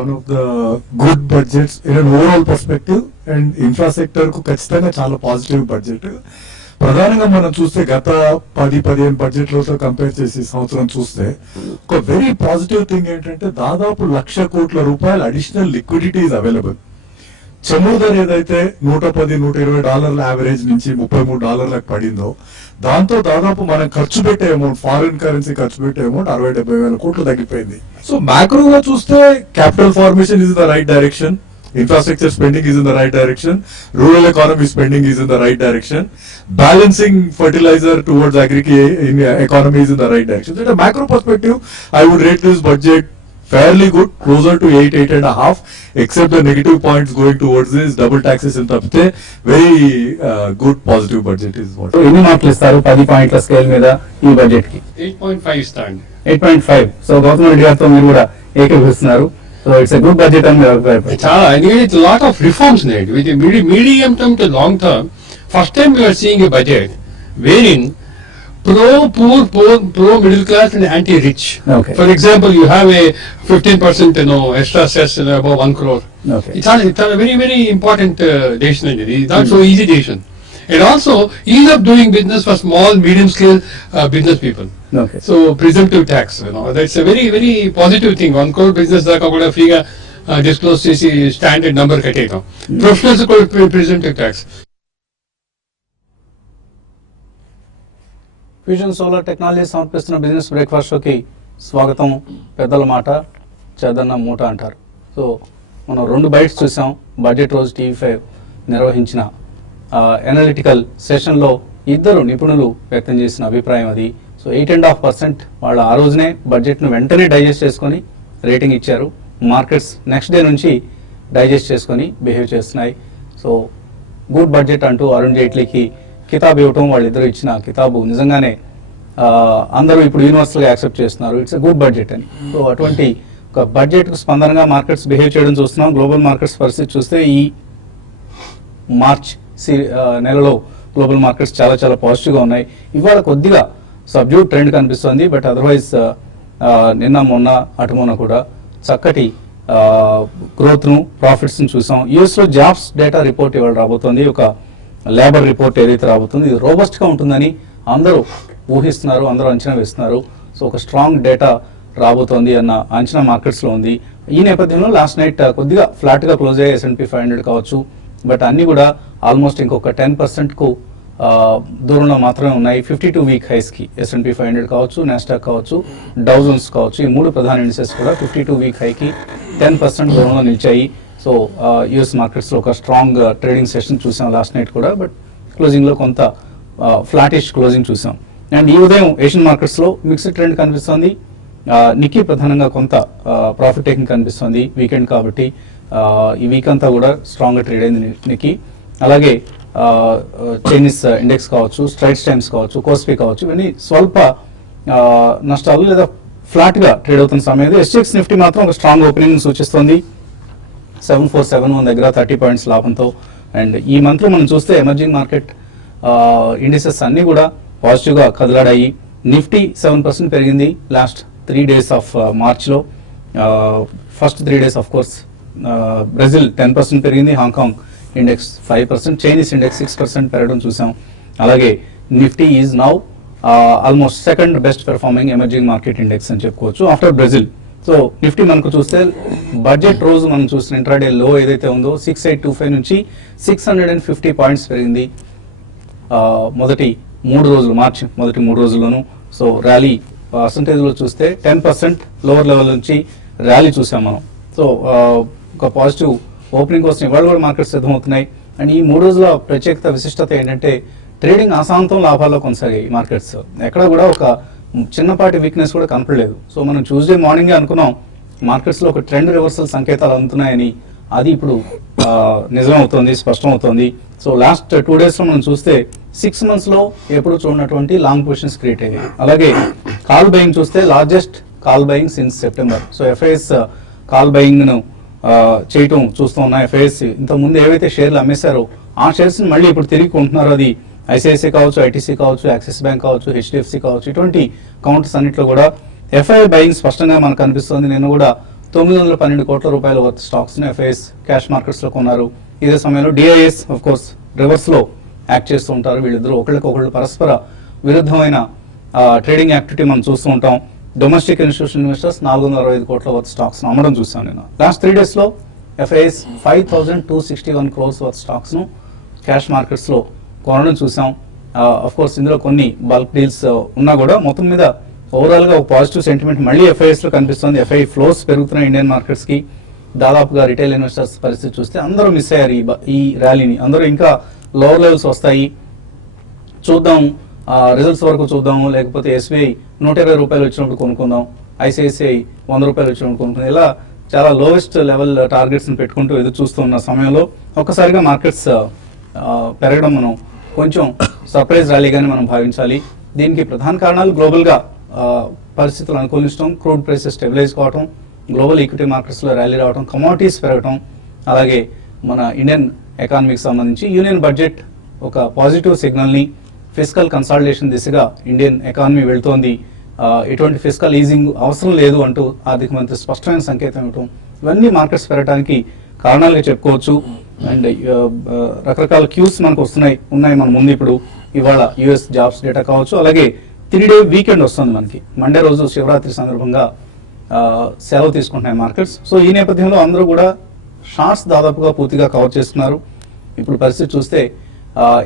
one of the good budgets in an overall perspective, and infrastructure కు ఖచ్చితంగా చాలా positive budget. ప్రధానంగా మనం చూస్తే గత 10-15 బడ్జెట్లతో కంపేర్ చేసి సంవత్సరం చూస్తే ఒక వెరీ పాజిటివ్ థింగ్ ఏంటంటే దాదాపు ₹1,00,000 కోట్ల అడిషనల్ లిక్విడిటీ ఇస్ అవైలబుల్. చమురు ధర ఏదైతే $110-120 యావరేజ్ నుంచి $33 పడిందో, దాంతో దాదాపు మనం ఖర్చు పెట్టే అమౌంట్, ఫారిన్ కరెన్సీ ఖర్చు పెట్టే అమౌంట్ 60-70 వేల కోట్లు తగ్గిపోయింది. సో మ్యాక్రోగా చూస్తే capital formation is the right direction, infrastructure spending is in the right direction, rural economy spending is in the right direction, balancing fertilizer towards economy is in the right direction. So at a macro perspective, I would rate this budget fairly good, closer to 8.5, except the negative points going towards this double taxation tapte very good positive budget is what. So ఎన్ని మార్కులు ఇస్తారు 10 పాయింట్ల scale మీద ఈ budget కి? 8.5 ఇస్తాండి. 8.5. So Gautam Reddy గారితో మీరు కూడా ఏకీభవిస్తున్నారు. So it's a good budget and చాలా, ఎందుకంటే it's a lot of reforms needed with the medium term to long term. First time we are seeing a budget wherein pro poor, pro middle class and anti rich. Okay. For example, you have a 15% extra cess above 1 crore. Okay. It's a very very important decision. It's not so easy decision. And also ease of doing business for small medium scale business people. Okay. So presumptive tax, that's a very very positive thing. 1 crore business దాకా కూడా ఫ్రీగా disclose చేసి standard number కట్టేయడం. Professionals కూడా ప్రిజెంటివ్ tax. Fusion solar technology సమర్పిస్తున్న business breakfast షోకి స్వాగతం. పెద్దల మాట చెదన్న మూట అంటారు. సో మనం 2 బైట్స్ చూసాం. బడ్జెట్ రోజు TV5 నిర్వహించిన ఎనాలిటికల్ సెషన్లో ఇద్దరు నిపుణులు వ్యక్తం చేసిన అభిప్రాయం అది. సో 8.5% వాళ్ళు ఆ రోజునే బడ్జెట్ను వెంటనే డైజెస్ట్ చేసుకొని రేటింగ్ ఇచ్చారు. మార్కెట్స్ నెక్స్ట్ డే నుంచి డైజెస్ట్ చేసుకొని బిహేవ్ చేస్తున్నాయి. సో గుడ్ బడ్జెట్ అంటూ అరుణ్ జైట్లీకి కితాబ్ ఇవ్వటం, వాళ్ళిద్దరూ ఇచ్చిన కితాబు నిజంగానే అందరూ ఇప్పుడు యూనివర్సల్గా యాక్సెప్ట్ చేస్తున్నారు. ఇట్స్ ఎ గుడ్ బడ్జెట్ అని. సో అటువంటి ఒక బడ్జెట్కు స్పందనగా మార్కెట్స్ బిహేవ్ చేయడం చూస్తున్నాం. గ్లోబల్ మార్కెట్స్ పరిస్థితి చూస్తే ఈ మార్చ్ నెలలో గ్లోబల్ మార్కెట్స్ చాలా చాలా పాజిటివ్గా ఉన్నాయి. ఇవాళ కొద్దిగా సబ్డ్యూడ్ ట్రెండ్ కనిపిస్తుంది. బట్ అదర్వైజ్ నిన్న మొన్న అటు మొన్న కూడా చక్కటి గ్రోత్ను, ప్రాఫిట్స్ను చూసాం. యూఎస్లో జాబ్స్ డేటా రిపోర్ట్ ఇవాళ రాబోతోంది. ఒక లేబర్ రిపోర్ట్ ఏదైతే రాబోతుంది ఇది రోబస్ట్గా ఉంటుందని అందరూ ఊహిస్తున్నారు, అందరూ అంచనా వేస్తున్నారు. సో ఒక స్ట్రాంగ్ డేటా రాబోతోంది అన్న అంచనా మార్కెట్స్లో ఉంది. ఈ నేపథ్యంలో లాస్ట్ నైట్ కొద్దిగా ఫ్లాట్గా క్లోజ్ అయ్యే S&P 500 కావచ్చు. బట్ అన్నీ కూడా ఆల్మోస్ట్ ఇంకొక 10%కు దూరంలో మాత్రమే ఉన్నాయి 52 వీక్ హైస్కి. S&P 500 కావచ్చు, నాస్డాక్ కావచ్చు, డౌ జోన్స్ కావచ్చు, ఈ 3 ప్రధాన ఇండిసెస్ కూడా 52 వీక్ హైకి 10% దూరంలో నిలిచాయి. సో యూఎస్ మార్కెట్స్లో ఒక స్ట్రాంగ్ ట్రేడింగ్ సెషన్ చూసాం లాస్ట్ నైట్ కూడా. బట్ క్లోజింగ్లో కొంత ఫ్లాటిష్ క్లోజింగ్ చూసాం. అండ్ ఈ ఉదయం ఏషియన్ మార్కెట్స్లో మిక్స్డ్ ట్రెండ్ కనిపిస్తుంది. నిక్కీ ప్రధానంగా కొంత ప్రాఫిట్ టేకింగ్ కనిపిస్తుంది వీకెండ్ కాబట్టి. ఈ వీక్ అంతా కూడా స్ట్రాంగ్గా ట్రేడ్ అయింది నిక్కీ. అలాగే చైనీస్ ఇండెక్స్ కావచ్చు, స్ట్రైట్స్ టైమ్స్ కావచ్చు, కోస్పీ కావచ్చు, ఇవన్నీ స్వల్ప నష్టాలు లేదా ఫ్లాట్గా ట్రేడ్ అవుతున్న సమయంలో SGX నిఫ్టీ మాత్రం ఒక స్ట్రాంగ్ ఓపెనింగ్ సూచిస్తుంది. 7471 దగ్గర 30 పాయింట్స్ లాభంతో. అండ్ ఈ మంత్లో మనం చూస్తే ఎమర్జింగ్ మార్కెట్ ఇండిసెస్ అన్నీ కూడా పాజిటివ్గా కదలాడాయి. నిఫ్టీ 7% పెరిగింది లాస్ట్ 3 days ఆఫ్ మార్చ్లో. First 3 days of course Brazil 10% పెరిగింది, హాంకాంగ్ ఇండెక్స్ 5%, చైనీస్ ఇండెక్స్ 6% పెరగడం చూసాం. అలాగే Nifty is now almost second best performing emerging market index అని చెప్పుకోవచ్చు ఆఫ్టర్ బ్రెజిల్. సో నిఫ్టీ మనకు చూస్తే బడ్జెట్ రోజు మనం చూసిన ఇంట్రాడే లో ఏదైతే ఉందో 6825 నుంచి 650 పాయింట్స్ పెరిగింది మొదటి 3 రోజులు, మార్చి మొదటి 3 రోజుల్లోనూ. సో ర్యాలీ పర్సంటేజ్లో చూస్తే 10% లోవర్ లెవెల్ నుంచి ర్యాలీ చూసాం మనం. సో ఒక పాజిటివ్ ఓపెనింగ్ కోసం ఇవాళ కూడా మార్కెట్స్ సిద్ధమవుతున్నాయి. అండ్ ఈ 3 రోజుల ప్రత్యేకత, విశిష్టత ఏంటంటే ట్రేడింగ్ అశాంతం లాభాల్లో కొనసాగాయి మార్కెట్స్. ఎక్కడ కూడా ఒక చిన్నపాటి వీక్నెస్ కూడా కనపడలేదు. సో మనం ట్యూస్డే మార్నింగే అనుకున్నాం మార్కెట్స్లో ఒక ట్రెండ్ రివర్సల్ సంకేతాలు అందుతున్నాయని. అది ఇప్పుడు నిజమవుతోంది, స్పష్టమవుతోంది. సో లాస్ట్ 2 daysలో మనం చూస్తే 6 monthsలో ఎప్పుడు చూడనటువంటి లాంగ్ పొజిషన్స్ క్రియేట్ అయ్యాయి. అలాగే కాల్ బయింగ్ చూస్తే largest call buying since September. So FIS call బయింగ్ను చేయటం చూస్తూ ఉన్న FIS ఇంతకుముందు ఏవైతే షేర్లు అమ్మేశారో ఆ షేర్స్ని మళ్ళీ ఇప్పుడు తిరిగి కొంటున్నారో. అది ICICI కావచ్చు, ITC కావచ్చు, యాక్సిస్ బ్యాంక్ కావచ్చు, HDFC కావచ్చు, ఇటువంటి కౌంటర్స్ అన్నింటిలో కూడా FII బయింగ్ స్పష్టంగా మనకు కనిపిస్తుంది. నేను కూడా 912 కోట్ల రూపాయల వర్త్ స్టాక్స్ ని ఎఫ్ఐఎస్ క్యాష్ మార్కెట్స్ లో కొన్నారు. ఇదే సమయంలో డిఐఎస్ ఆఫ్ కోర్స్ రివర్స్ లో యాక్ట్ చేస్తూ ఉంటారు. వీళ్ళిద్దరూ ఒకళ్ళకొకళ్ళు పరస్పర విరుద్ధమైన ట్రేడింగ్ యాక్టివిటీ మనం చూస్తూ ఉంటాం. డొమెస్టిక్ ఇన్స్టిట్యూషన్ ఇన్వెస్టర్స్ 465 కోట్ల వర్త్ స్టాక్స్ అమ్మడం చూసాం. నేను లాస్ట్ 3 days లో ఎఫ్ఐఎస్ 5261 క్రోర్స్ వర్త్ స్టాక్స్ ను క్యాష్ మార్కెట్స్ లో కొనడం చూసాం. ఆఫ్ కోర్స్ ఇందులో కొన్ని బల్క్ డీల్స్ ఉన్నా కూడా మొత్తం మీద ఓవరాల్ గా ఒక పాజిటివ్ సెంటిమెంట్ మళ్ళీ ఎఫ్ఐఎస్ లో కనిపిస్తుంది. ఎఫ్ఐ ఫ్లోస్ పెరుగుతున్న ఇండియన్ మార్కెట్స్ కి. దాదాపుగా రిటైల్ ఇన్వెస్టర్స్ పరిస్థితి చూస్తే అందరూ మిస్ అయ్యారు ఈ ర్యాలీని. అందరూ ఇంకా లోవర్ లెవెల్స్ వస్తాయి చూద్దాం, రిజల్ట్స్ వరకు చూద్దాము, లేకపోతే ఎస్బీఐ 120 రూపాయలు వచ్చినప్పుడు కొనుక్కుందాం, ఐసిఐసిఐ 100 రూపాయలు వచ్చినప్పుడు కొనుక్కుందాం, ఇలా చాలా లోవెస్ట్ లెవెల్ టార్గెట్స్ పెట్టుకుంటూ ఎదురు చూస్తున్న సమయంలో ఒక్కసారిగా మార్కెట్స్ పెరగడం మనం కొంచెం సర్ప్రైజ్ ర్యాలీగానే మనం భావించాలి. దీనికి ప్రధాన కారణాలు గ్లోబల్ గా పరిస్థితులు అనుకూలించడం, క్రూడ్ ప్రైసెస్ స్టెబిలైజ్ కావడం, గ్లోబల్ ఈక్విటీ మార్కెట్స్ లో ర్యాలీ రావడం, కమోడిటీస్ పెరగడం, అలాగే మన ఇండియన్ ఎకానమీకి సంబంధించి యూనియన్ బడ్జెట్ ఒక పాజిటివ్ సిగ్నల్ ని, ఫిస్కల్ కన్సాలిడేషన్ దిశగా ఇండియన్ ఎకానమీ వెళ్తోంది, ఎటువంటి ఫిస్కల్ ఈజింగ్ అవసరం లేదు అంటూ ఆర్థిక మంత్రి స్పష్టమైన సంకేతం ఇవ్వడం, ఇవన్నీ మార్కెట్స్ పెరగడానికి కారణాలుగా చెప్పుకోవచ్చు. అండ్ రకరకాల క్యూస్ మనకు ఉన్నాయి మన ముందు. ఇప్పుడు ఇవాళ యుఎస్ జాబ్స్ డేటా కావచ్చు, అలాగే 3-day వీకెండ్ వస్తుంది మనకి. మండే రోజు శివరాత్రి సందర్భంగా సెలవు తీసుకుంటున్నాయి మార్కెట్స్. సో ఈ నేపథ్యంలో అందరూ కూడా షార్ట్స్ దాదాపుగా పూర్తిగా కవర్ చేస్తున్నారు. ఇప్పుడు పరిస్థితి చూస్తే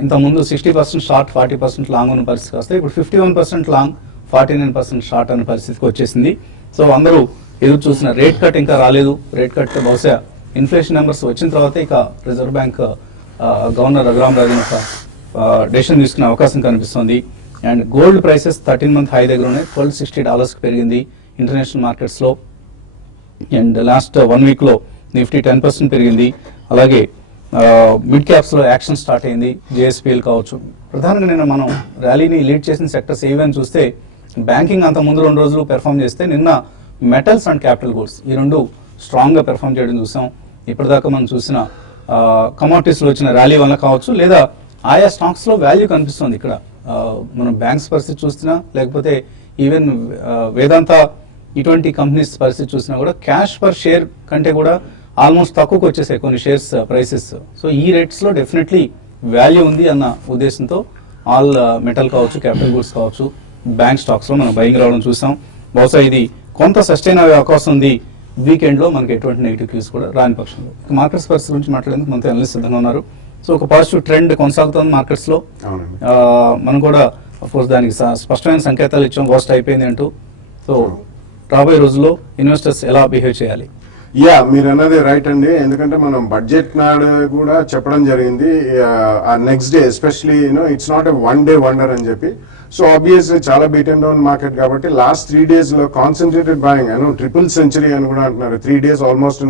ఇంతకుముందు 60% షార్ట్ 40% లాంగ్ ఉన్న పరిస్థితి వస్తే ఇప్పుడు 51% లాంగ్ 49% షార్ట్ అనే పరిస్థితికి వచ్చేసింది. సో అందరూ ఎదురు చూసిన రేట్ కట్ ఇంకా రాలేదు. రేట్ కట్ బహుశా ఇన్ఫ్లేషన్ నెంబర్స్ వచ్చిన తర్వాత ఇక reserve bank governor Raghuram Rajan ఒక డెసిషన్ తీసుకునే అవకాశం కనిపిస్తుంది. And gold prices 13-month high దగ్గర ఉన్నాయి. $1,260 పెరిగింది ఇంటర్నేషనల్ మార్కెట్స్ లో. అండ్ లాస్ట్ 1 week లో నిఫ్టీ 10% పెరిగింది. అలాగే మిడ్ క్యాప్స్ లో యాక్షన్ స్టార్ట్ అయింది. జేఎస్పీఎల్ కావచ్చు. ప్రధానంగా నేను మనం ర్యాలీని లీడ్ చేసిన సెక్టర్స్ ఏవని చూస్తే బ్యాంకింగ్ అంత ముందు 2 రోజులు పెర్ఫామ్ చేస్తే నిన్న మెటల్స్ అండ్ క్యాపిటల్ గూడ్స్ ఈ రెండు స్ట్రాంగ్ గా పెర్ఫామ్ చేయడం చూసాం. ఇప్పటిదాకా మనం చూసిన కమోడిటీస్ లో వచ్చిన ర్యాలీ వల్ల కావచ్చు, లేదా ఆయా స్టాక్స్ లో వాల్యూ కనిపిస్తుంది. ఇక్కడ మనం బ్యాంక్స్ పరిస్థితి చూసినా, లేకపోతే ఈవెన్ వేదాంత ఇటువంటి కంపెనీస్ పరిస్థితి చూసినా కూడా క్యాష్ పర్ షేర్ కంటే కూడా ఆల్మోస్ట్ తక్కువకి వచ్చేసాయి కొన్ని షేర్స్ ప్రైసెస్. సో ఈ రేట్స్ లో డెఫినెట్లీ వాల్యూ ఉంది అన్న ఉద్దేశంతో ఆల్ మెటల్ కావచ్చు, క్యాపిటల్ గూడ్స్ కావచ్చు, బ్యాంక్ స్టాక్స్ లో మనం బయింగ్ రావడం చూసాం. బహుశా ఇది కొంత సస్టైన్ అయ్యే అవకాశం ఉంది వీకెండ్ లో, మనకి ఎటువంటి నెగిటివ్ క్యూస్ కూడా రాని పక్షంలో. మార్కెట్స్ పరిస్థితి గురించి మాట్లాడేందుకు మనతో అనలిస్ట్ సిద్ధంగా ఉన్నారు. సో ఒక పాజిటివ్ ట్రెండ్ కొనసాగుతుంది మార్కెట్స్ లో. మనం కూడా అఫ్కోర్స్ దానికి స్పష్టమైన సంకేతాలు ఇచ్చాం, వర్స్ట్ అయిపోయింది అంటూ. సో రాబోయే రోజుల్లో ఇన్వెస్టర్స్ ఎలా బిహేవ్ చేయాలి? యా, మీరు అన్నది రైట్ అండి. ఎందుకంటే మనం బడ్జెట్ నాడు కూడా చెప్పడం జరిగింది, ఆ next day especially it's not a 1-day wonder అని చెప్పి. సో ఆబ్వియస్లీ చాలా బీట్ అండ్ డౌన్ మార్కెట్ కాబట్టి లాస్ట్ 3 days లో కాన్సన్ట్రేటెడ్ బాయింగ్ ట్రిపుల్ సెంచరీ అని కూడా అంటున్నారు. 3 days almost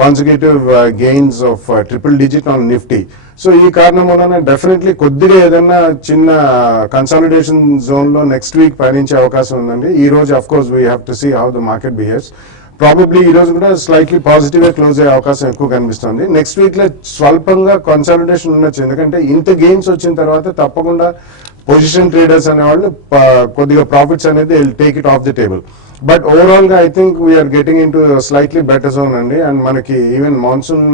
consecutive gains of triple digit on Nifty. So ఈ కారణం వలన డెఫినెట్లీ కొద్దిగా ఏదైనా చిన్న కన్సాలిడేషన్ జోన్ లో నెక్స్ట్ వీక్ పయనించే అవకాశం ఉందండి. ఈ రోజు of course we have to see how the market behaves. Probably ఈ రోజు కూడా స్లైట్లీ పాజిటివ్ గా క్లోజ్ అయ్యే అవకాశం ఎక్కువ కనిపిస్తుంది. నెక్స్ట్ వీక్ లో స్వల్పంగా కన్సాలిడేషన్ ఉండొచ్చు, ఎందుకంటే ఇంత గెయిన్స్ వచ్చిన తర్వాత తప్పకుండా పొజిషన్ ట్రేడర్స్ అనేవాళ్ళు కొద్దిగా ప్రాఫిట్స్ అనేది take it off the table. But overall గా I think we are getting in to slightly better zone అండి. అండ్ మనకి ఈవెన్ మాన్సూన్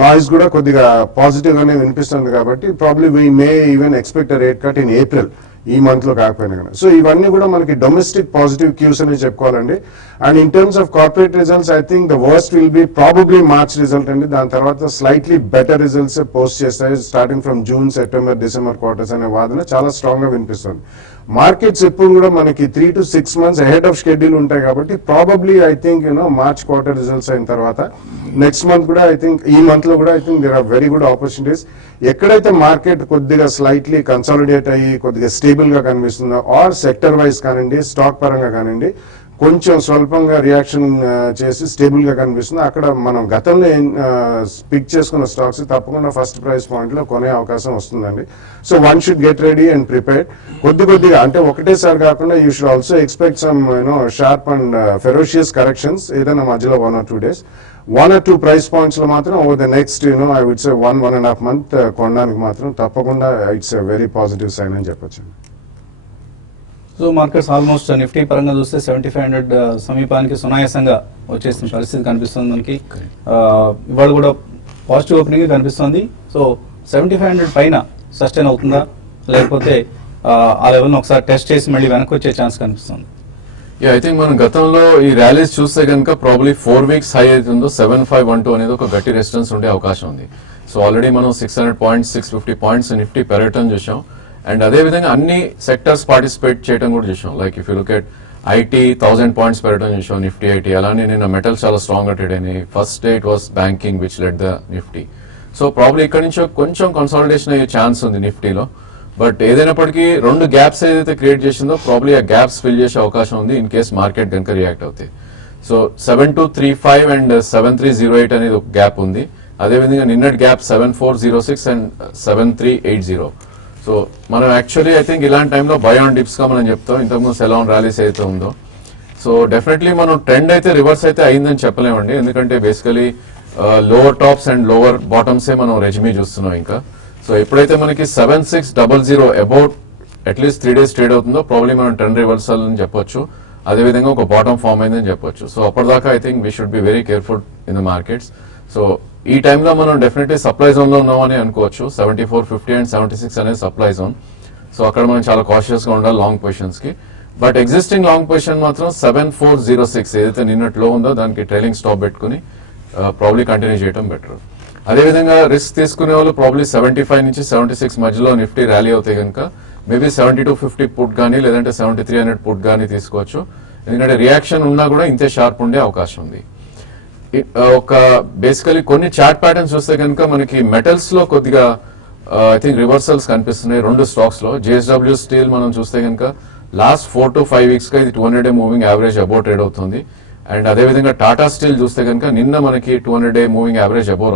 నాయిస్ కూడా కొద్దిగా పాజిటివ్ గానే వినిపిస్తుంది కాబట్టి probably we may even expect rate cut in April, ఈ మంత్ లో కాకపోయినా కదా. సో ఇవన్నీ కూడా మనకి డొమెస్టిక్ పాజిటివ్ క్యూస్ అని చెప్పుకోవాలండి. And in terms of corporate results I think the worst will be probably March result అండి. దాని తర్వాత స్లైట్లీ బెటర్ రిజల్ట్స్ పోస్ట్ చేస్తాయి starting from June, September, December quarters అనే వాదన చాలా స్ట్రాంగ్ గా వినిపిస్తుంది. మార్కెట్స్ ఎప్పుడు కూడా మనకి 3 to 6 months ahead of schedule ఉంటాయి కాబట్టి probably I think March quarter results అయిన తర్వాత నెక్స్ట్ మంత్ కూడా ఐ థింక్ ఈ మంత్ లో కూడా I think there are very good opportunities. ఎక్కడైతే మార్కెట్ కొద్దిగా స్లైట్లీ కన్సాలిడేట్ అయ్యి కొద్దిగా స్టేబుల్ గా కనిపిస్తుందో, ఆర్ సెక్టర్ వైజ్ కానివ్వండి, స్టాక్ పరంగా కానివ్వండి, కొంచెం స్వల్పంగా రియాక్షన్ చేసి స్టేబుల్ గా కనిపిస్తుంది, అక్కడ మనం గతంలో పిక్ చేసుకున్న స్టాక్స్ తప్పకుండా ఫస్ట్ ప్రైస్ పాయింట్ లో కొనే అవకాశం వస్తుందండి. So one should get ready and prepared. కొద్దిగా అంటే ఒకటేసారి కాకుండా you should also expect some sharp and ferocious corrections ఏదైనా మధ్యలో 1 or 2 days. 1 or 2 price points లో మాత్రం over the next I would say 1.5 month కొనడానికి మాత్రం తప్పకుండా it's a very positive sign అని చెప్పొచ్చు. సో మార్కెట్స్ ఆల్మోస్ట్ నిఫ్టీ పరంగా చూస్తే 7500 సమీపానికి సునాయాసంగా వచ్చేసిన పరిస్థితి కనిపిస్తుంది మనకి. ఇవాళ కూడా పాజిటివ్ ఓపెనింగ్ కనిపిస్తుంది. సో 7500 పైన సస్టైన్ అవుతుందా, లేకపోతే ఆ లెవెల్ని ఒకసారి టెస్ట్ చేసి మళ్ళీ వెనక్కి వచ్చే ఛాన్స్ కనిపిస్తుంది? ఐ థింక్ మనం గతంలో ఈ ర్యాలీస్ చూస్తే కనుక ప్రాబ్లీ 4 వీక్స్ హై అవుతుందో 7512 అనేది ఒక గట్టి రెసిస్టెన్స్ ఉండే అవకాశం ఉంది. సో ఆల్రెడీ మనం 600 పాయింట్స్ 650 పాయింట్స్ నిఫ్టీ పెరగటం చూసాం. అండ్ అదే విధంగా అన్ని సెక్టర్స్ పార్టిసిపేట్ చేయడం కూడా చూసాం. Like if you look at IT 1000 points పెరగడం చూసాం, నిఫ్టీ ఐటీ. అలానే నిన్న మెటల్స్ చాలా స్ట్రాంగ్ గా ట్రేడ్ అయినాయి. First day it was banking which led the Nifty. So probably ఇక్కడ నుంచి కొంచెం కన్సాలిడేషన్ అయ్యే ఛాన్స్ ఉంది నిఫ్టీలో. బట్ ఏదైనప్పటికీ 2 గ్యాప్స్ ఏదైతే క్రియేట్ చేసిందో ప్రాబ్లీ ఆ గ్యాప్స్ ఫిల్ చేసే అవకాశం ఉంది ఇన్ కేస్ మార్కెట్ కనుక రియాక్ట్ అవుతాయి. సో 7235 అండ్ 7308 అనేది ఒక గ్యాప్ ఉంది. అదేవిధంగా నిన్నటి గ్యాప్ 7406 అండ్ 7380. సో మనం యాక్చువల్లీ ఐ థింక్ ఇలాంటి టైంలో బై ఆన్ డిప్స్ గా మనం చెప్తాం. ఇంతకుముందు సెల్ ఆన్ ర్యాలీస్ అయితే ఉందో, సో డెఫినెట్లీ మనం ట్రెండ్ అయితే రివర్స్ అయితే అయిందని చెప్పలేమండి. ఎందుకంటే basically lower tops and lower బాటమ్సే మనం రెజ్యూమీ చూస్తున్నాం ఇంకా. సో ఎప్పుడైతే మనకి 7600 అబౌట్ అట్లీస్ట్ 3 days ట్రేడ్ అవుతుందో ప్రాబ్లీ మనం ట్రెండ్ రివర్సల్ అని చెప్పొచ్చు. అదేవిధంగా ఒక బాటమ్ ఫామ్ అయిందని చెప్పొచ్చు. సో అప్పటిదాకా I think we should be very careful in the markets. So ఈ టైంలో మనం డెఫినెట్లీ సప్లై జోన్ లో ఉన్నామని అనుకోవచ్చు. 7450 అండ్ 76 అనేది సప్లై జోన్. సో అక్కడ మనం చాలా కాషియస్ గా ఉండాలి లాంగ్ పొజిషన్స్ కి. బట్ ఎగ్జిస్టింగ్ లాంగ్ పొజిషన్ మాత్రం 7406 ఏదైతే నిన్నట్లో ఉందో దానికి ట్రైలింగ్ స్టాప్ పెట్టుకుని ప్రాబ్లీ కంటిన్యూ చేయడం బెటర్. అదేవిధంగా రిస్క్ తీసుకునే వాళ్ళు ప్రాబ్లీ 75 నుంచి 76 మధ్యలో నిఫ్టీ ర్యాలీ అవుతాయి కనుక మేబీ 7250 పుట్ కానీ లేదంటే 7300 పుట్ కానీ తీసుకోవచ్చు. ఎందుకంటే రియాక్షన్ ఉన్నా కూడా ఇంతే షార్ప్ ఉండే అవకాశం ఉంది. ఒక బేసికలీ కొన్ని చార్ట్ ప్యాటర్న్స్ చూస్తే కనుక మనకి మెటల్స్ లో కొద్దిగా ఐ థింక్ రివర్సల్స్ కనిపిస్తున్నాయి 2 స్టాక్స్ లో. JSW స్టీల్ మనం చూస్తే కనుక లాస్ట్ 4 to 5 వీక్స్ గా ఇది 200 day moving average above trade అవుతుంది. అండ్ అదేవిధంగా టాటా స్టీల్ చూస్తే కనుక నిన్న మనకి 200 డే మూవింగ్ యావరేజ్ అబౌవ్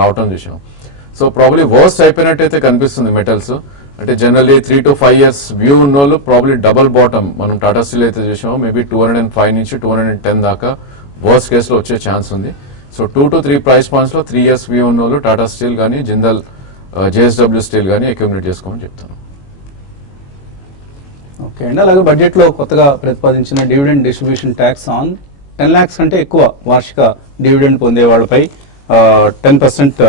రావటం చూసాం. సో ప్రాబ్లీ వర్స్ట్ అయిపోయినట్టయితే కనిపిస్తుంది మెటల్స్. అంటే జనరల్లీ 3 to 5 years వ్యూ ఉన్న వాళ్ళు ప్రాబ్లీ డబల్ బాటమ్ మనం టాటా స్టీల్ అయితే చూసాం మేబీ 205 నుంచి 210 దాకా వర్స్ట్ కేసులో వచ్చే ఛాన్స్ ఉంది. సో 2 to 3 ప్రైస్ పాయింట్స్ లో 3 years వ్యూ ఉన్న వాళ్ళు టాటా స్టీల్ కానీ జిందాల్ JSW స్టీల్ కానీ అక్యూములేట్ చేసుకోమని చెప్తాను. ఓకే అండి. అలాగే బడ్జెట్ లో కొత్తగా ప్రతిపాదించిన dividend distribution tax on 10 lakhs కంటే ఎక్కువ వార్షిక డివిడెండ్ పొందే వాళ్ళపై 10%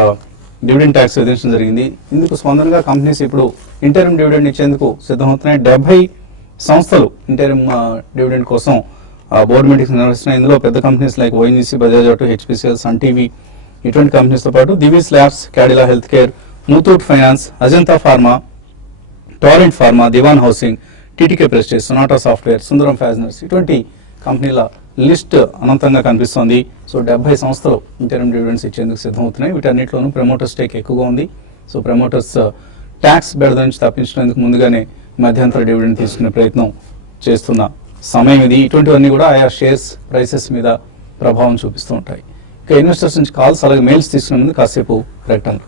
డివిడెండ్ ట్యాక్స్ విధించడం జరిగింది. ఇందుకు స్పందనగా కంపెనీస్ ఇప్పుడు ఇంటరిమ్ డివిడెండ్ ఇచ్చేందుకు సిద్ధమవుతున్నాయి. 70 సంస్థలు ఇంటరిమ్ డివిడెండ్ కోసం బోర్డు మీటింగ్స్ నిర్వహిస్తున్నాయి. ఇందులో పెద్ద companies like ONGC, Bajaj auto, HPCL, Sun TV ఇటువంటి కంపెనీస్ తో పాటు Divi's labs, Cadila health care, Muthoot finance, Ajanta pharma, Torrent pharma, Dewan housing, TTK Prestige, Sonata software, Sundaram fasteners ఇటువంటి కంపెనీల లిస్ట్ అనంతంగా కనిపిస్తోంది. సో 70 సంస్థలు ఇంటరిమ్ డివిడెండ్స్ ఇచ్చేందుకు సిద్ధమవుతున్నాయి. వీటన్నిటిలోనూ ప్రమోటర్ స్టేక్ ఎక్కువగా ఉంది. సో ప్రమోటర్స్ ట్యాక్స్ బెడద నుంచి తప్పించడానికి ముందుగానే మధ్యంతర డివిడెండ్ తీసుకునే ప్రయత్నం చేస్తున్న సమయం ఇది. ఇటువంటివన్నీ కూడా ఆయా షేర్స్ ప్రైసెస్ మీద ప్రభావం చూపిస్తూ ఉంటాయి. ఇక ఇన్వెస్టర్స్ నుంచి కాల్స్ అలాగే మెయిల్స్ తీసుకునే ముందు కాసేపు ప్రకటనలు.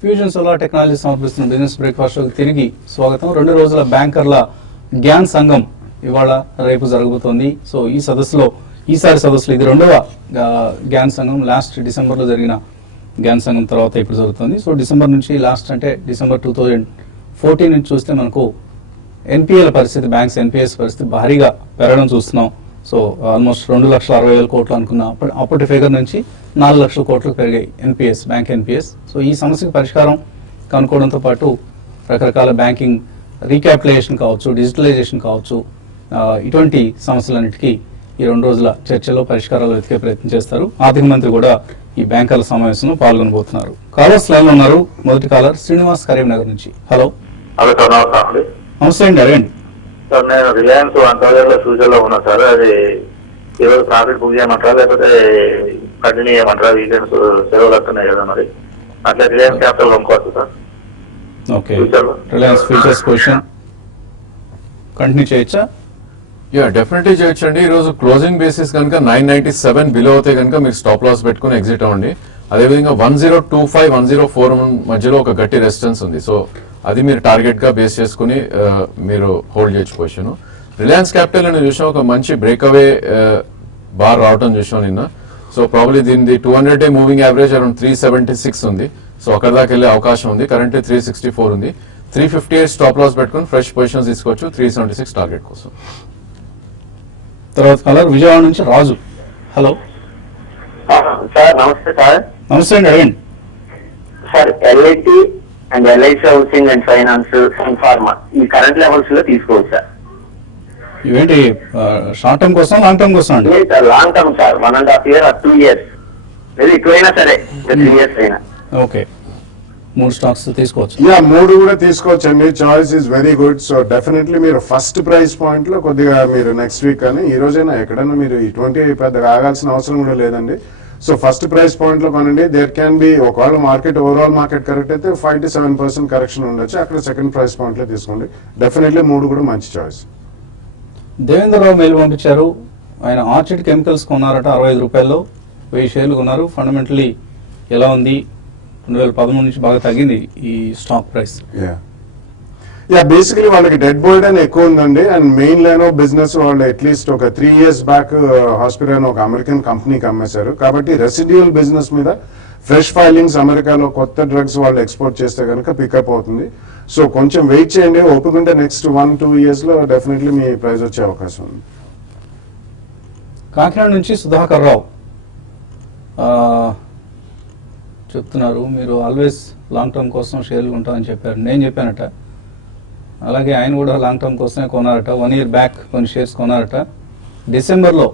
ఫ్యూజన్ సోలార్ టెక్నాలజీ సమర్పిస్తున్న బిజినెస్ బ్రేక్ఫాస్ట్ షోకి తిరిగి స్వాగతం. 2 రోజుల బ్యాంకర్ల జ్ఞాన్ సంఘం ఇవాళ రేపు జరుగుతోంది. సో ఈసారి సదస్సులో ఇది 2వ జ్ఞాన్ సంఘం. లాస్ట్ డిసెంబర్లో జరిగిన జ్ఞాన్ సంఘం తర్వాత ఇప్పుడు జరుగుతుంది. సో డిసెంబర్ నుంచి లాస్ట్ అంటే డిసెంబర్ 2014 నుంచి చూస్తే మనకు ఎన్పిఎల పరిస్థితి, బ్యాంక్స్ ఎన్పిఎస్ పరిస్థితి భారీగా పెరగడం చూస్తున్నాం. సో ఆల్మోస్ట్ 2,60,60,000 కోట్లు అనుకున్న అప్పటి ఫిగర్ నుంచి 4 లక్షల కోట్లకు పెరిగాయి ఎన్పిఎస్, బ్యాంక్ ఎన్పిఎస్. సో ఈ సమస్యకు పరిష్కారం కనుక్కోవడంతో పాటు రకరకాల బ్యాంకింగ్ రీక్యాపిటలైజేషన్ కావచ్చు, డిజిటలైజేషన్ కావచ్చు, ఇటువంటి సమస్యలన్నిటికీ ఈ 2 రోజుల చర్చలో పరిష్కారాలు వెతికే ప్రయత్నం చేస్తారు. ఆర్థిక మంత్రి కూడా ఈ బ్యాంకర్ల సమావేశంలో పాల్గొనబోతున్నారు. కాలర్స్ లైన్ లో ఉన్నారు. మొదటి కాలర్ శ్రీనివాస్ కరీంనగర్ నుంచి. హలో. నమస్తే అండి, అడగండి. సార్ నేను రిలయన్స్ 1000 లో ఫ్యూచర్ లో ఉన్నా సార్. అది ఈరోజు ప్రాఫిట్ బుక్ చేయమంటారా లేకపోతే కంటిన్యూ చేయమంటారా? వీకెండ్స్ సెలవులు వస్తున్నాయి కదా, మరి అట్లా రిలయన్స్ క్యాపిటల్ కొనుక్కోవచ్చు sir. Okay, Reliance futures position continue చేయొచ్చా? డెఫినెట్లీ చేయొచ్చండి. ఈ రోజు క్లోజింగ్ బేసిస్ కనుక 997 బిలో అవుతే కనుక మీరు స్టాప్ లాస్ పెట్టుకుని ఎగ్జిట్ అవ్వండి. అదేవిధంగా 1025 104 మధ్యలో ఒక గట్టి రెసిస్టెన్స్ ఉంది. సో అది మీరు టార్గెట్ గా బేస్ చేసుకుని మీరు హోల్డ్ చేయొచ్చు పొజిషన్. రిలయన్స్ క్యాపిటల్ అని చూసాం, ఒక మంచి బ్రేక్అవే బార్ రావటం చూసాం నిన్న. సో ప్రాబ్లీ దీనిది 200-day మూవింగ్ యావరేజ్ అరౌండ్ 376 ఉంది. సో అక్కడ దాకా వెళ్ళే అవకాశం ఉంది. కరెంట్ 364 ఉంది. 358 స్టాప్ లాస్ పెట్టుకుని ఫ్రెష్ పొజిషన్స్ తీసుకోవచ్చు 376 టార్గెట్ కోసం. తర్వాత కలర్ విజయవాడ నుంచి రాజు. హలో, సార్ నమస్తే సార్. నమస్తే అండి, అడగండి. Sir LIT and LIC housing and finance and pharma ఈ కరెంట్ లెవెల్స్ లో తీసుకోవచ్చు సార్. ఇవేంటి షార్ట్ టర్మ్ కోసం లాంగ్ టర్మ్ కోసం అండి? లేదు sir, long term sir, 1.5 year or 2 years, లేదు ఎక్కువైనా సరే 3 years అయినా. ఓకే, 3 స్టాక్స్ తీసుకోవచ్చు. యా, 3 కూడా తీసుకోవచ్చండి. Choice is very good. So definitely మీరు ఫస్ట్ ప్రైస్ పాయింట్ లో కొద్దిగా మీరు నెక్స్ట్ వీక్ కానీ ఈ రోజైనా ఎక్కడైనా మీరు ఇటువంటి పెద్దగా ఆగాల్సిన అవసరం కూడా లేదండి. సో ఫస్ట్ ప్రైస్ పాయింట్ లో కొనండి. దేర్ క్యాన్ బి, ఒకవేళ మార్కెట్ ఓవరాల్ మార్కెట్ కరెక్ట్ అయితే 5 to 7% కరెక్షన్ ఉండొచ్చు. అక్కడ సెకండ్ ప్రైస్ పాయింట్ లో తీసుకోండి. డెఫినెట్లీ 3 కూడా మంచి చాయిస్. దేవేంద్రరావు మెయిల్ పంపించారు. ఆయన ఆర్చిడ్ కెమికల్స్ కొన్నారట 65 రూపాయల్లో, 1000 షేర్లు కొన్నారు. ఫండమెంటలీ ఎలా ఉంది? 2013 నుంచి బాగా తగ్గింది ఈ స్టాక్ ప్రైస్. యా, బేసికలీ వాళ్ళకి డెడ్ బర్డెన్ ఎక్కువ ఉందండి. And main line of business వాళ్ళు అట్లీస్ట్ ఒక 3 years బ్యాక్ హాస్పిటల్ ఒక అమెరికన్ కంపెనీకి అమ్మేశారు. కాబట్టి రెసిడ్యూల్ బిజినెస్ మీద ఫ్రెష్ ఫైలింగ్స్ అమెరికాలో కొత్త డ్రగ్స్ వాళ్ళు ఎక్స్పోర్ట్ చేస్తే కనుక పికప్ అవుతుంది. సో కొంచెం వెయిట్ చేయండి. ఓపుకుంటే నెక్స్ట్ 1-2 years లో డెఫినెట్లీ మీ ప్రైస్ వచ్చే అవకాశం ఉంది. కాకినాడ నుంచి సుధాకర్ రావు చెప్తున్నారు, మీరు ఆల్వేస్ లాంగ్ టర్మ్ కోసం షేర్లు కొంటామని చెప్పారు. నేను చెప్పానట. అలాగే ఆయన కూడా లాంగ్ టర్మ్ కోసమే కొన్నారట. 1 year బ్యాక్ కొన్ని షేర్స్ కొన్నారట. డిసెంబర్లో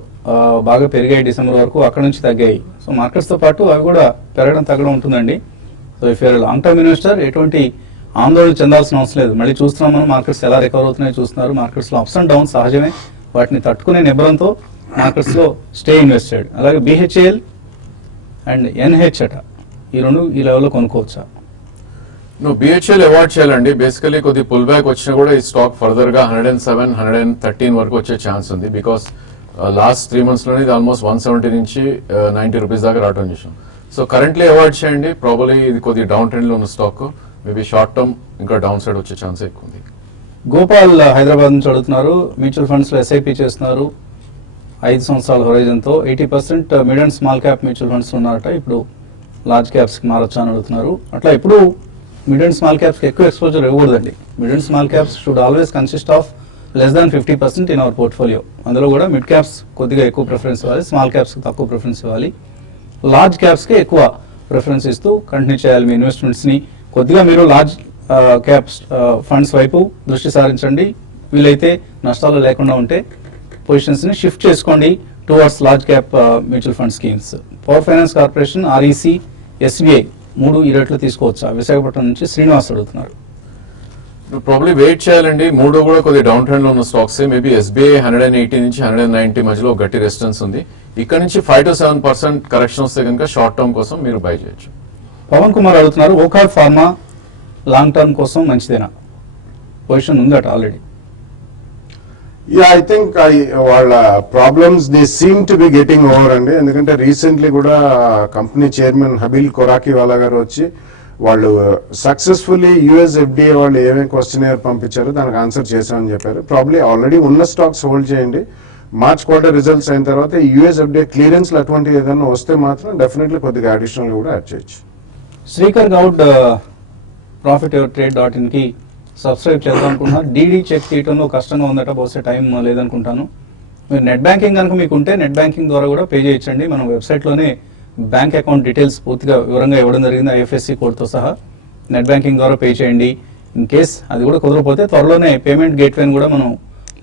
బాగా పెరిగాయి, డిసెంబర్ వరకు, అక్కడ నుంచి తగ్గాయి. సో మార్కెట్స్తో పాటు అవి కూడా పెరగడం తగ్గడం ఉంటుందండి. So if you're long term investor ఎటువంటి ఆందోళన చెందాల్సిన అవసరం లేదు. మళ్ళీ చూస్తున్నాం మనం, మార్కెట్స్ ఎలా రికవర్ అవుతున్నాయో చూస్తున్నారు. మార్కెట్స్లో అప్స్ అండ్ డౌన్స్ సహజమే. వాటిని తట్టుకునే నిబ్బరంతో మార్కెట్స్లో స్టే ఇన్వెస్టెడ్. అలాగే బిహెచ్ఏఎల్ అండ్ ఎన్హెచ్ అట, ఈ 2 ఈ లెవెల్లో కొనుక్కోవచ్చా? నువ్వు బిహెచ్ఎల్ అవాయిడ్ చేయాలండి. బేసికలీ కొద్ది పుల్ బ్యాక్ వచ్చినా కూడా ఈ స్టాక్ ఫర్దర్ గా 107, 113 వరకు వచ్చే ఛాన్స్ ఉంది. బికాస్ లాస్ట్ 3 months లోనే ఇది ఆల్మోస్ట్ 170 నుంచి 90 రూపీస్ దాకా రావడం చూసాం. సో కరెంట్లీ అవాయిడ్ చేయండి. ప్రాబబ్లీ ఇది కొద్ది డౌన్ ట్రెండ్ లో ఉన్న స్టాక్. మేబీ షార్ట్ టర్మ్ ఇంకా డౌన్ సైడ్ వచ్చే ఛాన్స్ ఎక్కువ ఉంది. గోపాల్ హైదరాబాద్ నుంచి అడుగుతున్నారు, మ్యూచువల్ ఫండ్స్లో ఎస్ఐపి చేస్తున్నారు 5 సంవత్సరాల హొరైజన్తో. 80% mid and small cap mutual funds ఉన్నారట. ఇప్పుడు లార్జ్ క్యాప్స్కి మారొచ్చా అని అడుగుతున్నారు. అట్లా ఇప్పుడు మిడ్ అండ్ స్మాల్ క్యాప్స్కి ఎక్కువ ఎక్స్పోజర్ ఇవ్వకూడదండి. Mid and small caps should always consist of less than 50% in our portfolio. అందులో కూడా మిడ్ క్యాప్స్ కొద్దిగా ఎక్కువ ప్రిఫరెన్స్ ఇవ్వాలి, స్మాల్ క్యాప్స్కి తక్కువ ప్రిఫరెన్స్ ఇవ్వాలి, లార్జ్ క్యాప్స్కి ఎక్కువ ప్రిఫరెన్స్ ఇస్తూ కంటిన్యూ చేయాలి మీ ఇన్వెస్ట్మెంట్స్ని. కొద్దిగా మీరు లార్జ్ క్యాప్స్ ఫండ్స్ వైపు దృష్టి సారించండి. వీలైతే నష్టాలు లేకుండా ఉంటే పొజిషన్స్ని షిఫ్ట్ చేసుకోండి towards large cap mutual fund schemes. Power finance corporation, REC, SBI 3 ఈ రేట్లు తీసుకోవచ్చా? విశాఖపట్నం నుంచి శ్రీనివాస్ అడుగుతున్నారు. ప్రాబ్లీ వెయిట్ చేయాలండి. 3 కూడా కొద్ది డౌన్ ట్రెండ్ లో ఉన్న స్టాక్స్. మేబీ ఎస్బీఐ 180 నుంచి 190 మధ్యలో గట్టి రెసిస్టెన్స్ ఉంది. ఇక్కడ నుంచి 5 to 7% కరెక్షన్ వస్తే కనుక షార్ట్ టర్మ్ కోసం మీరు బై చేయొచ్చు. పవన్ కుమార్ అడుగుతున్నారు, ఓకార్ ఫార్మా లాంగ్ టర్మ్ కోసం మంచిదేనా? పొజిషన్ ఉందట ఆల్రెడీ. యా, ఐ థింక్ వాళ్ళ problems they seem to be getting over అండి. ఎందుకంటే రీసెంట్లీ కూడా కంపెనీ చైర్మన్ హబీల్ కొరాకి వాలా గారు వచ్చి వాళ్ళు సక్సెస్ఫుల్లీ యుఎస్ ఎఫ్డిఏ వాళ్ళు ఏమేమి క్వశ్చన్ పంపించారో దానికి ఆన్సర్ చేశామని చెప్పారు. ప్రాబ్లీ ఆల్రెడీ ఉన్న స్టాక్స్ హోల్డ్ చేయండి. మార్చ్ క్వార్టర్ రిజల్ట్స్ అయిన తర్వాత యుఎస్ ఎఫ్డిఏ క్లియరెన్స్ అటువంటి ఏదైనా వస్తే మాత్రం డెఫినెట్లీ కొద్దిగా అడిషనల్ కూడా యాడ్ చేయొచ్చు. శ్రీకర్ గౌడ్ profityourtrade.in కి సబ్స్క్రైబ్ చేద్దాం అనుకుంటున్నారు. డీడీ చెక్ తీయటంలో కష్టంగా ఉందట, బహుశా టైం లేదనుకుంటాను. మీరు నెట్ బ్యాంకింగ్ కనుక మీకు ఉంటే నెట్ బ్యాంకింగ్ ద్వారా కూడా పే చేయొచ్చండి. మనం వెబ్సైట్లోనే బ్యాంక్ అకౌంట్ డీటెయిల్స్ పూర్తిగా వివరంగా ఇవ్వడం జరిగింది, ఐఎఫ్ఎస్సి కోడ్తో సహా. నెట్ బ్యాంకింగ్ ద్వారా పే చేయండి. ఇన్ కేస్ అది కూడా కుదరకపోతే త్వరలోనే పేమెంట్ గేట్వేని కూడా మనం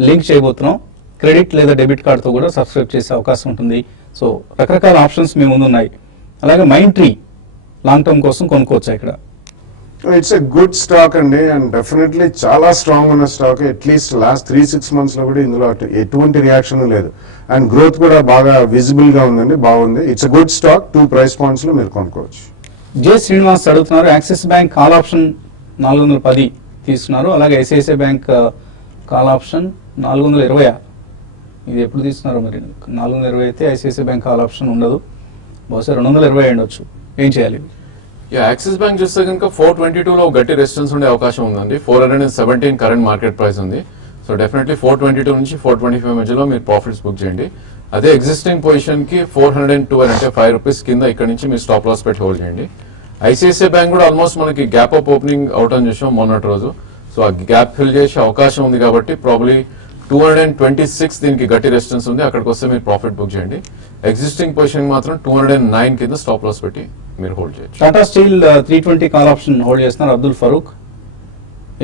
లింక్ చేయబోతున్నాం. క్రెడిట్ లేదా డెబిట్ కార్డ్తో కూడా సబ్స్క్రైబ్ చేసే అవకాశం ఉంటుంది. సో రకరకాల ఆప్షన్స్ మీ ముందు ఉన్నాయి. అలాగే మైండ్ ట్రీ లాంగ్ టర్మ్ కోసం కొనుక్కోవచ్చా ఇక్కడ? ఇట్స్ ఎ గుడ్ స్టాక్ అండి. అండ్ డెఫినెట్లీ చాలా స్ట్రాంగ్ ఉన్న స్టాక్. అట్లీస్ట్ లాస్ట్ 3-6 months లో కూడా ఇందులో ఎటువంటి రియాక్షన్ లేదు. అండ్ గ్రోత్ కూడా బాగా విజిబుల్ గా ఉందండి, బాగుంది. It's a good stock. 2 price points లో మీరు కొనుక్కోవచ్చు. జే శ్రీనివాస్ అడుగుతున్నారు, యాక్సిస్ బ్యాంక్ కాల్ ఆప్షన్ 410 తీసుకున్నారు. అలాగే ఐసిఐసిఐ బ్యాంక్ కాల్ ఆప్షన్ 420 ఇది ఎప్పుడు తీస్తున్నారో మరి 420 అయితే ఐసిఐసిఐ బ్యాంక్ కాల్ ఆప్షన్ ఉండదు, బహుశా 220 ఉండొచ్చు. ఏం చేయాలి? యాక్సిస్ బ్యాంక్ చూస్తే కనుక 422 లో గట్టి రెసిస్టెన్స్ ఉండే అవకాశం ఉందండి. 417 కరెంట్ మార్కెట్ ప్రైస్ ఉంది. సో డెఫినెట్లీ 422 నుంచి 425 మధ్యలో మీరు ప్రాఫిట్స్ బుక్ చేయండి. అదే ఎగ్జిస్టింగ్ పొజిషన్ కి 402 అంటే ₹5 కింద ఇక్కడ నుంచి మీరు స్టాప్ లాస్ పెట్టి హోల్డ్ చేయండి. ఐసిఐసిఐ బ్యాంక్ కూడా ఆల్మోస్ట్ మనకి గ్యాప్ అప్ ఓపెనింగ్ అవటం చూసాం మొన్నటి రోజు. సో ఆ గ్యాప్ ఫిల్ చేసే అవకాశం ఉంది కాబట్టి ప్రాబ్లీ 226 దీనికి గట్టి రెసిస్టెన్స్ ఉంది, అక్కడికి వస్తే మీరు ప్రాఫిట్ బుక్ చేయండి. ఎగ్జిస్టింగ్ పొజిషన్ మాత్రం 209 కింద స్టాప్ లాస్ పెట్టి మీరు హోల్డ్ చేయొచ్చు. Tata steel 320 call option hold చేస్తున్నారు అబ్దుల్ ఫరూక్,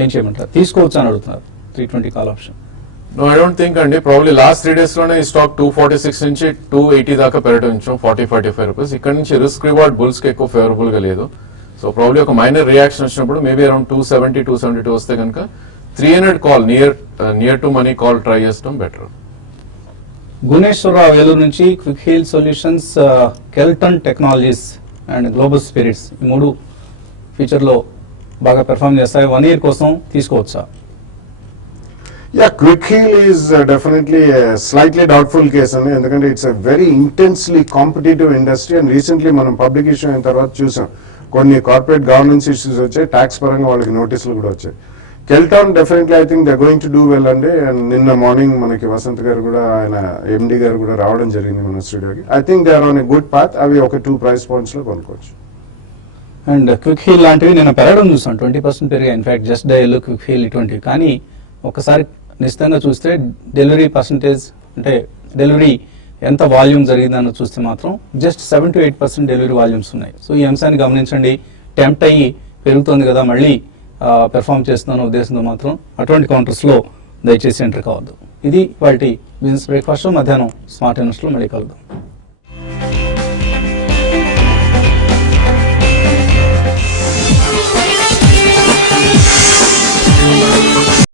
ఏం చేయమంటారు? తీసుకోవచ్చు అని అడుగుతున్నారు 320 call option. No I don't think అండి. ప్రాబ్లీ లాస్ట్ 3 days లోనే ఈ స్టాక్ 246 నుంచి 280 దాకా పెరగడం ఉంచాం, ₹40-45. ఇక్కడ నుంచి రిస్క్ రివార్డ్ బుల్స్ కి ఎక్కువ ఫేవరబుల్ గా లేదు. సో ప్రాబ్లీ ఒక మైనర్ రియాక్షన్ వచ్చినప్పుడు మేబీ అరౌండ్ 270-272 వస్తే కనుక 300 call near to money call try చేస్తాం బెటర్. గుణేశ్వరరావు వేలూరు నుంచి Quick Heal Solutions, Kelton Technologies and Global Spirits ఈ 3 ఫ్యూచర్లో బాగా పెర్ఫార్మ్ చేస్తాయి. 1 year కోసం తీసుకోవచ్చా? Yeah, Quick Heal is definitely a slightly doubtful case అండి, ఎందుకంటే it's a very intensely competitive industry and recently మనం పబ్లిక్ ఇష్యూ అయిన తర్వాత చూసాం కొన్ని కార్పొరేట్ గవర్నెన్స్ ఇష్యూస్ వచ్చాయి, ట్యాక్స్ పరంగా వాళ్ళకి నోటీసులు కూడా వచ్చాయి. Kelton definitely I think they going to do well అండి. అండ్ నిన్న మార్నింగ్ మనకి వసంత్ గారు కూడా ఆయన ఎండి గారు కూడా రావడం జరిగింది మన స్టూడియోకి. I think they are on a good path. అవి ఒక 2 price points లో కొనుక్కోవచ్చు. అండ్ క్విక్ హీల్ లాంటివి నేను పెరగడం చూసాను, 20% పెరిగాయి. In fact Just Dial, Quick Heal ఇటువంటివి. కానీ ఒకసారి నిశ్చితంగా చూస్తే డెలివరీ పర్సంటేజ్ అంటే డెలివరీ ఎంత వాల్యూమ్ జరిగిందని చూస్తే మాత్రం జస్ట్ 7-8% డెలివరీ వాల్యూమ్స్ ఉన్నాయి. సో ఈ అంశాన్ని గమనించండి. టెంప్ట్ అయ్యి పెరుగుతుంది కదా మళ్ళీ పెర్ఫామ్ చేస్తున్న ఉద్దేశంతో మాత్రం అటువంటి కౌంటర్స్లో దయచేసి ఎంటర్ కావద్దు. ఇది వాటి బిజినెస్ బ్రేక్ఫాస్ట్. మధ్యాహ్నం స్మార్ట్ ఇన్వెస్ట్లో మళ్ళీ కలుద్దాం.